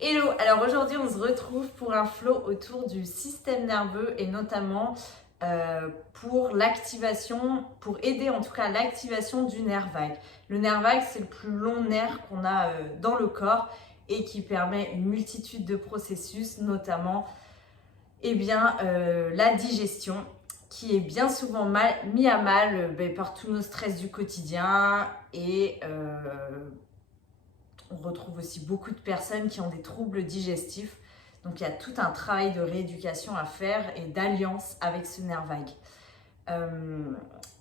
Hello, alors aujourd'hui on se retrouve pour un flow autour du système nerveux et notamment pour l'activation, pour aider en tout cas l'activation du nerf vague. Le nerf vague c'est le plus long nerf qu'on a dans le corps et qui permet une multitude de processus, notamment la digestion qui est bien souvent mis à mal par tous nos stress du quotidien et on retrouve aussi beaucoup de personnes qui ont des troubles digestifs. Donc il y a tout un travail de rééducation à faire et d'alliance avec ce nerf vague.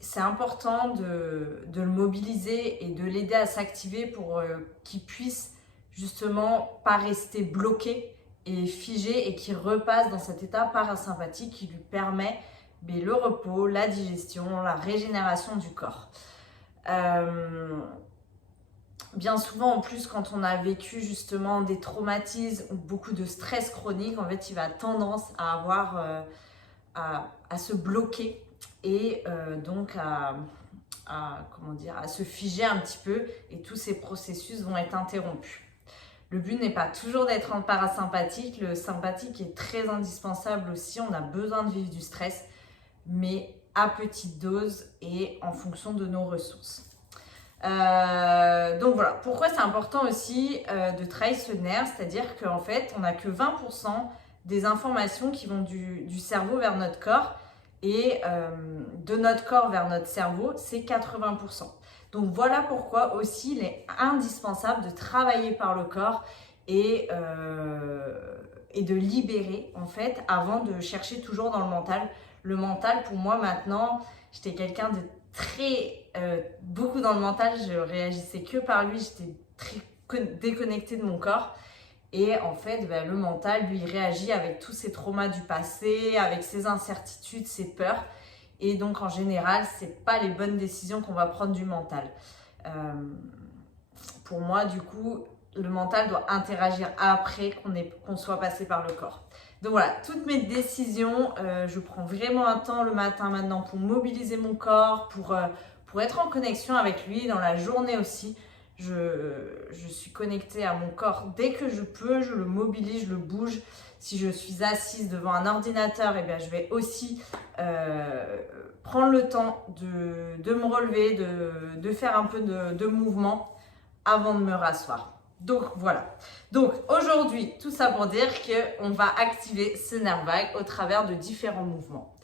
C'est important de le mobiliser et de l'aider à s'activer pour qu'il puisse justement pas rester bloqué et figé et qu'il repasse dans cet état parasympathique qui lui permet le repos, la digestion, la régénération du corps. Bien souvent, en plus, quand on a vécu justement des traumatismes ou beaucoup de stress chronique, en fait, il va tendance à avoir à se bloquer et donc à se figer un petit peu et tous ces processus vont être interrompus. Le but n'est pas toujours d'être en parasympathique, le sympathique est très indispensable aussi, on a besoin de vivre du stress, mais à petite dose et en fonction de nos ressources. Donc voilà, pourquoi c'est important aussi de travailler ce nerf, c'est-à-dire qu'en fait, on n'a que 20% des informations qui vont du cerveau vers notre corps et de notre corps vers notre cerveau, c'est 80%. Donc voilà pourquoi aussi il est indispensable de travailler par le corps et de libérer en fait avant de chercher toujours dans le mental. Le mental pour moi maintenant, j'étais quelqu'un de très beaucoup dans le mental, je réagissais que par lui, j'étais très déconnectée de mon corps. Et en fait, le mental, lui, il réagit avec tous ses traumas du passé, avec ses incertitudes, ses peurs. Et donc, en général, c'est pas les bonnes décisions qu'on va prendre du mental. Pour moi, du coup, le mental doit interagir après qu'on soit passé par le corps. Donc voilà, toutes mes décisions, je prends vraiment un temps le matin maintenant pour mobiliser mon corps, pour être en connexion avec lui dans la journée aussi. Je suis connectée à mon corps dès que je peux, je le mobilise, je le bouge. Si je suis assise devant un ordinateur, je vais aussi prendre le temps de me relever, de faire un peu de mouvement avant de me rasseoir. Donc voilà. Donc aujourd'hui, tout ça pour dire qu'on va activer ce nerf vague au travers de différents mouvements.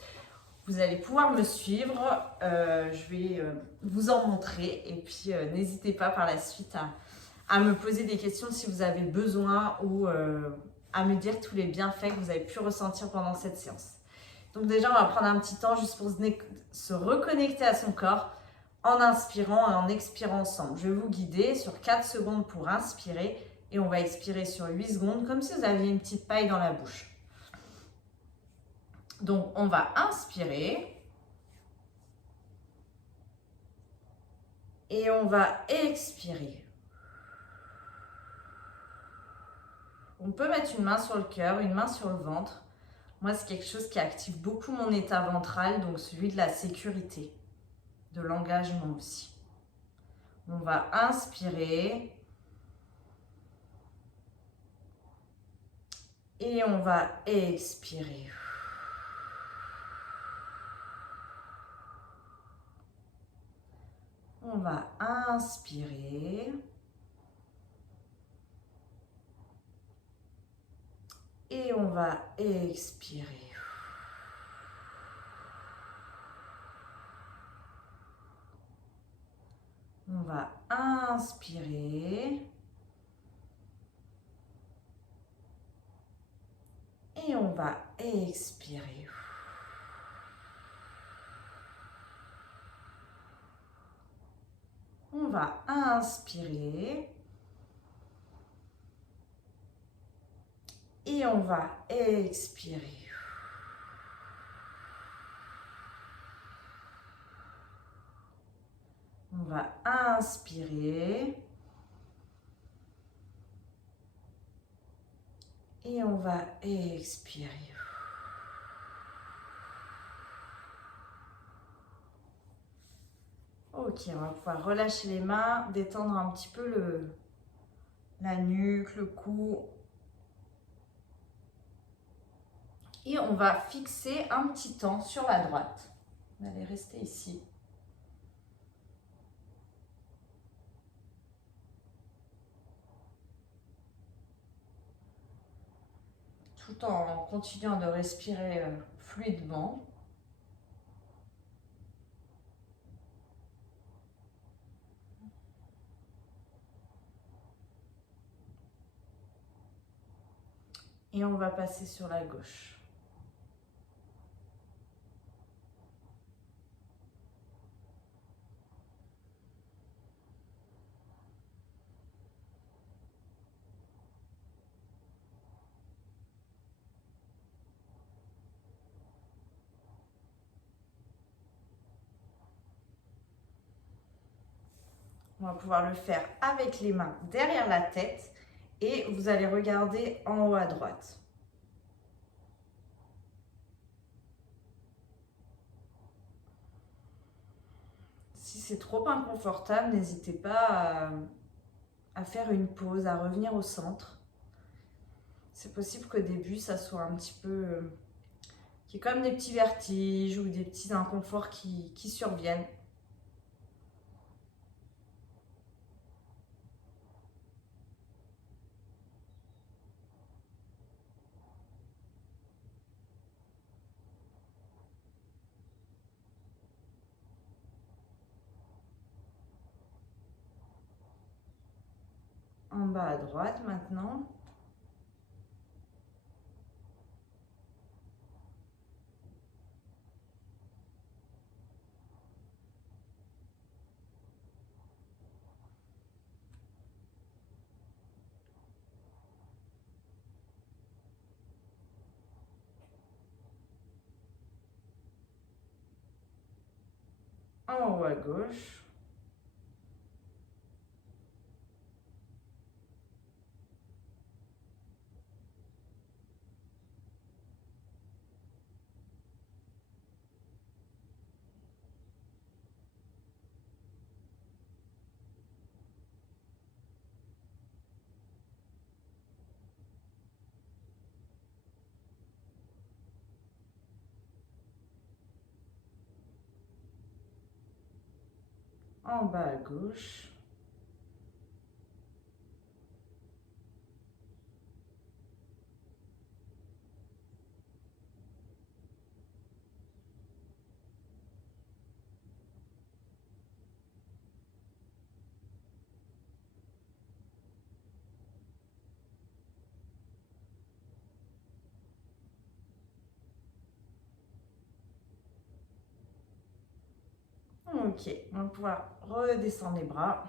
Vous allez pouvoir me suivre, je vais vous en montrer et puis n'hésitez pas par la suite à me poser des questions si vous avez besoin ou à me dire tous les bienfaits que vous avez pu ressentir pendant cette séance. Donc déjà, on va prendre un petit temps juste pour se reconnecter à son corps en inspirant et en expirant ensemble. Je vais vous guider sur 4 secondes pour inspirer et on va expirer sur 8 secondes comme si vous aviez une petite paille dans la bouche. Donc on va inspirer et on va expirer. On peut mettre une main sur le cœur, une main sur le ventre. Moi, c'est quelque chose qui active beaucoup mon état ventral, donc celui de la sécurité, de l'engagement aussi. On va inspirer et on va expirer. On va inspirer et on va expirer. On va inspirer et on va expirer. On va inspirer et on va expirer. On va inspirer et on va expirer. Ok, on va pouvoir relâcher les mains, détendre un petit peu la nuque, le cou, Et on va fixer un petit temps sur la droite. On va aller rester ici. Tout en continuant de respirer fluidement. Et on va passer sur la gauche. On va pouvoir le faire avec les mains derrière la tête et vous allez regarder en haut à droite. Si c'est trop inconfortable, n'hésitez pas à faire une pause, à revenir au centre. C'est possible qu'au début, ça soit un petit peu... qu'il y ait comme des petits vertiges ou des petits inconforts qui surviennent. En bas à droite maintenant. En haut à gauche. En bas à gauche. Ok, on va pouvoir redescendre les bras.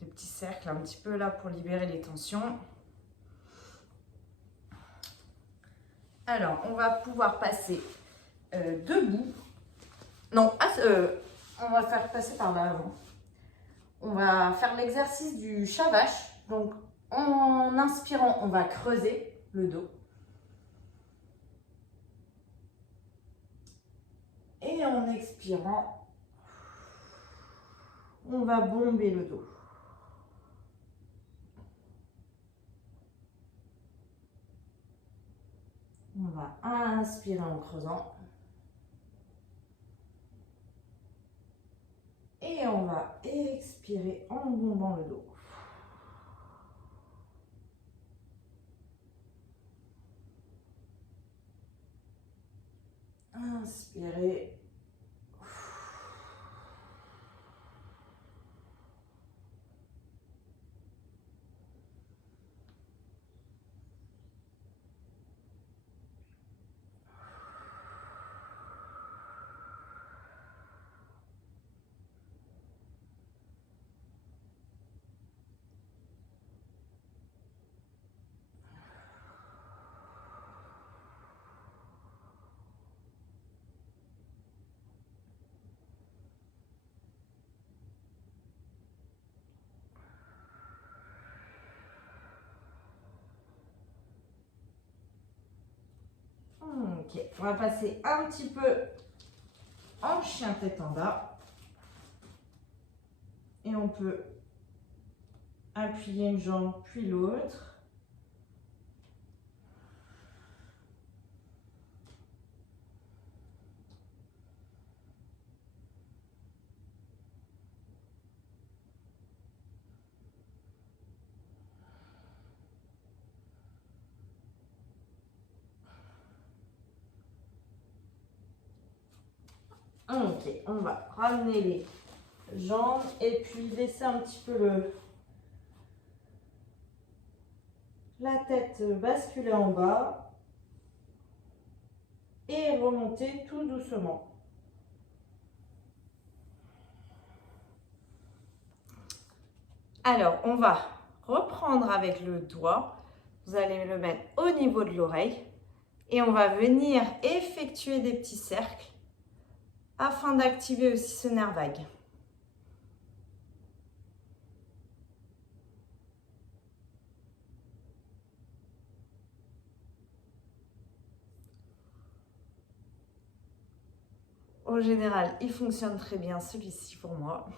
Des petits cercles un petit peu là pour libérer les tensions. Alors, on va pouvoir passer debout. Non, on va faire passer par là avant. On va faire l'exercice du chat vache. Donc, en inspirant, on va creuser le dos. Et en expirant, on va bomber le dos. On va inspirer en creusant. Et on va expirer en bombant le dos. Inspirez. Ok, on va passer un petit peu en chien tête en bas. Et on peut appuyer une jambe puis l'autre. Ok, on va ramener les jambes et puis laisser un petit peu la tête basculer en bas et remonter tout doucement. Alors, on va reprendre avec le doigt. Vous allez le mettre au niveau de l'oreille et on va venir effectuer des petits cercles afin d'activer aussi ce nerf vague. En général, il fonctionne très bien celui-ci pour moi.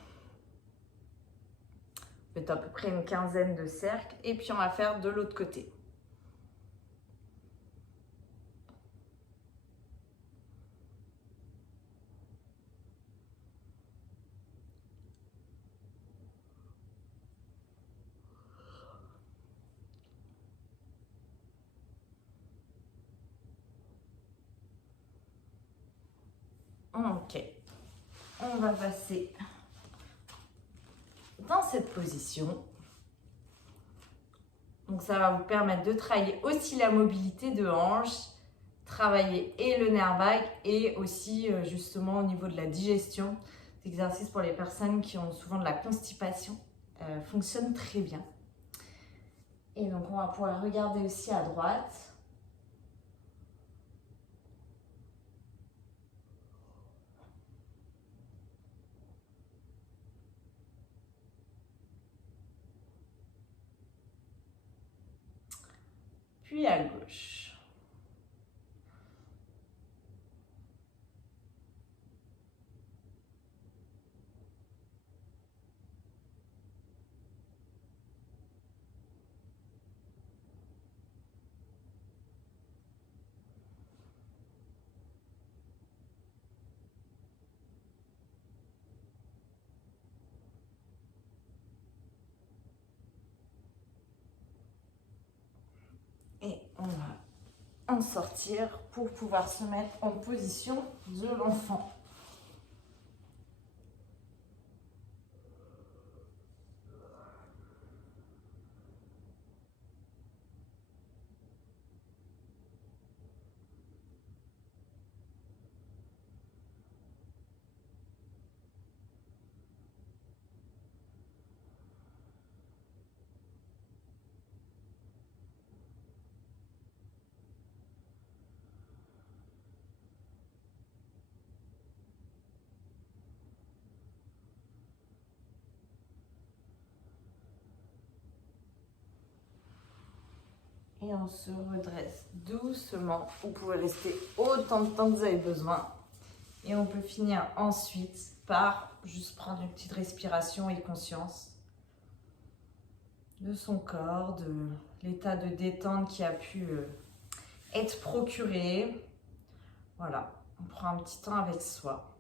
On fait à peu près une quinzaine de cercles et puis on va faire de l'autre côté. Ok, on va passer dans cette position. Donc ça va vous permettre de travailler aussi la mobilité de hanche, travailler et le nerf vague et aussi justement au niveau de la digestion. Cet exercice pour les personnes qui ont souvent de la constipation fonctionne très bien. Et donc on va pouvoir regarder aussi à droite. Puis à gauche. Et on va en sortir pour pouvoir se mettre en position de l'enfant. Et on se redresse doucement. Vous pouvez rester autant de temps que vous avez besoin. Et on peut finir ensuite par juste prendre une petite respiration et conscience de son corps, de l'état de détente qui a pu être procuré. Voilà, on prend un petit temps avec soi.